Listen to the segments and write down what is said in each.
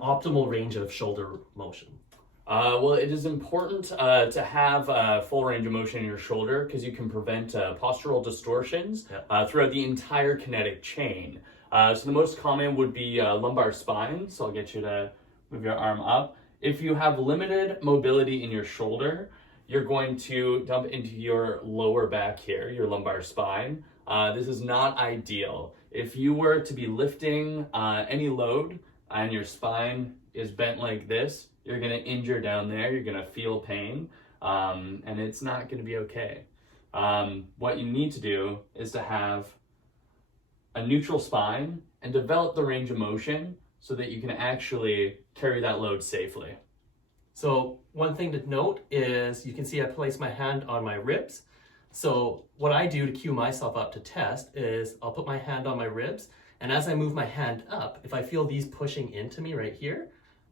optimal range of shoulder motion? Well, it is important to have full range of motion in your shoulder because you can prevent postural distortions throughout the entire kinetic chain. So the most common would be lumbar spine. So I'll get you to move your arm up. If you have limited mobility in your shoulder, you're going to dump into your lower back here, your lumbar spine. This is not ideal. If you were to be lifting any load and your spine is bent like this, you're going to injure down there, you're going to feel pain, and it's not going to be okay. What you need to do is to have a neutral spine and develop the range of motion so that you can actually carry that load safely. So one thing to note is you can see I place my hand on my ribs. So what I do to cue myself up to test is I'll put my hand on my ribs, and as I move my hand up, if I feel these pushing into me right here,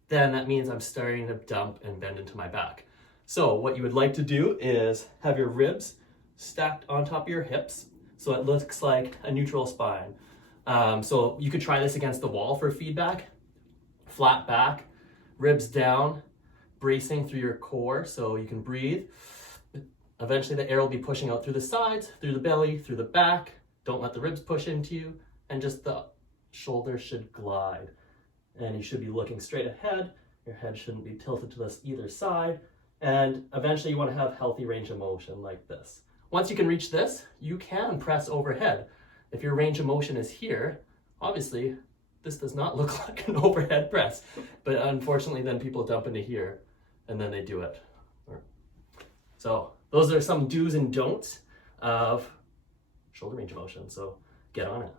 then that means I'm starting to dump and bend into my back. So what you would like to do is have your ribs stacked on top of your hips so it looks like a neutral spine. So you could try this against the wall for feedback. Flat back, ribs down, bracing through your core so you can breathe. Eventually the air will be pushing out through the sides, through the belly, through the back. Don't let the ribs push into you, and just the shoulders should glide. And you should be looking straight ahead. Your head shouldn't be tilted to this either side. And eventually you want to have healthy range of motion like this. Once you can reach this, you can press overhead. If your range of motion is here, obviously this does not look like an overhead press, but unfortunately then people dump into here and then they do it. So those are some do's and don'ts of shoulder range of motion. So get on it.